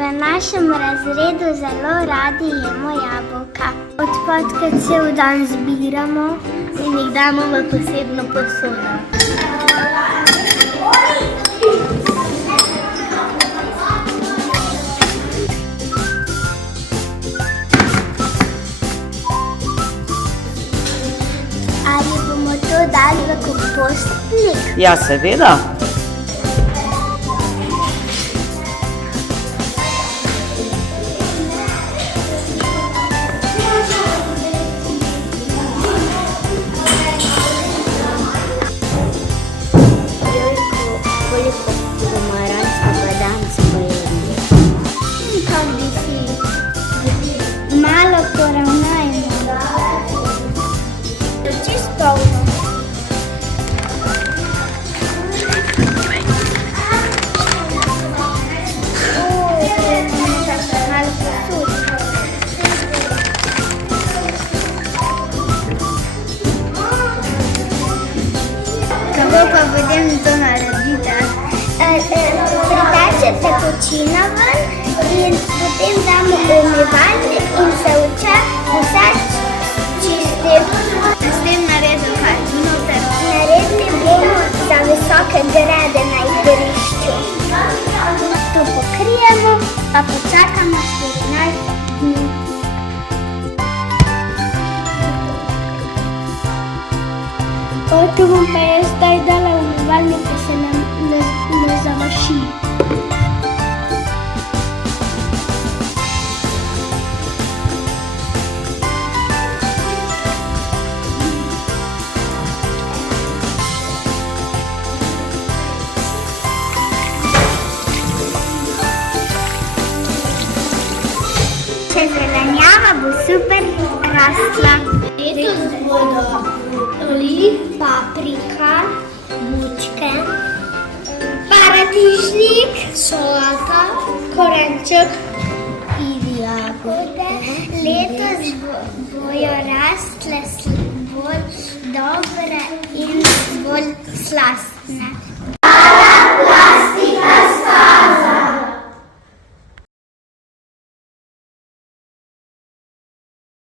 V našem razredu zelo radi jemo jabolka. Odpadke cel dan zbiramo in jih damo v posebno posodo. Ali bomo to dali v kompostnik? Ja, seveda. Koliko pomaranč pa danes pojedli? Kako bi si? Malo poravnajmo. Čisto polno. Kako pa potem to naredite? Priteče tekočina ven in potem damo v umivalnik in se vse čisti. S tem naredimo kaj? Naredili bomo za visoke grede na igrišču. To pokrijemo, pa počakamo 14 dni. To bom pa jaz zdaj dala v umivalnik, da se ne zamaši. Če zelenjava bo super rasla. Letos bodo paprika, bučke, paradižnik, solata, korenček in jagode. Letos bojo rastle bolj dobre in bolj slastne.